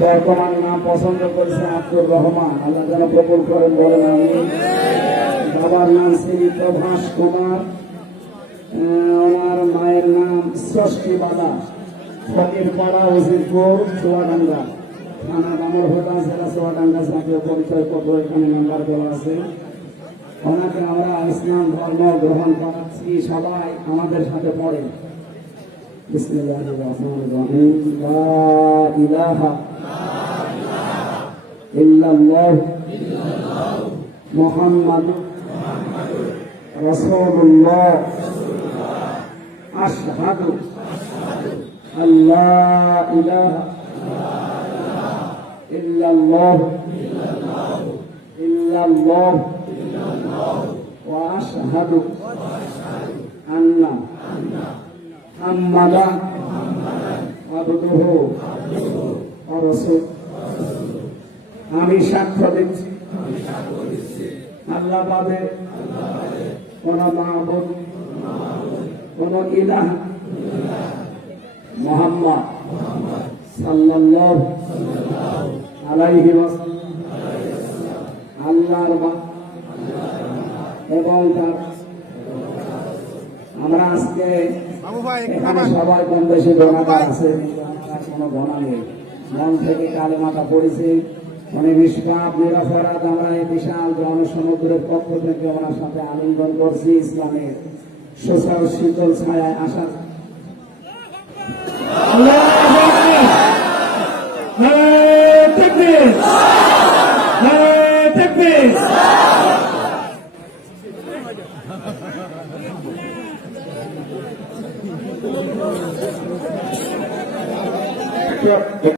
বর্তমান নাম পছন্দ করেছে আব্দুর রহমান, আল্লাহ যেন কবুল করেন, বলেন আমিন। বাবার নাম শ্রী প্রভাস কুমার, ওনার মায়ের নাম ষষ্ঠী বালা, ফকিরপাড়া, উজিরপুর, চুয়াডাঙ্গা থানা, দামোরহদা জেলা, চুয়াডাঙ্গা। জাতীয় পরিচয় পত্র এখানে নাম্বার দেওয়া আছে। ওনাকে আমরা ইসলাম ধর্ম গ্রহণ করাচ্ছি, সবাই আমাদের সাথে পড়েন। বিসমিল্লাহির রহমানির রহিম। লা ইলাহা ইল্লাল্লাহ মুহাম্মাদুর রাসূলুল্লাহ আশহাদু আল্লা ইলাহা ইল্লাল্লাহ ইল্লাল্লাহ ওয়া আশহাদু আন্না মুহাম্মাদান আবদুহু ওয়া রাসূলুহু। আমি সাক্ষ্য দিচ্ছি আল্লাহ বাদে কোন মাবুদ, কোন ইলাহ মুহাম্মদ সাল্লাল্লাহু আলাইহি ওয়াসাল্লাম আল্লাহর এবং তার। আমরা আজকে এখানে সবাই কম বেশি গোনাগার আছে, কোনো গোনা নেই। মন থেকে কালেমাটা পড়েছি, মানে নিষ্পাপ নিরাপরাধ। আমরা এই বিশাল জনসমুদ্রের পক্ষ থেকে ওনার সাথে আলিঙ্গন করছি ইসলামের সুশাল শীতল ছায়ায় আসার।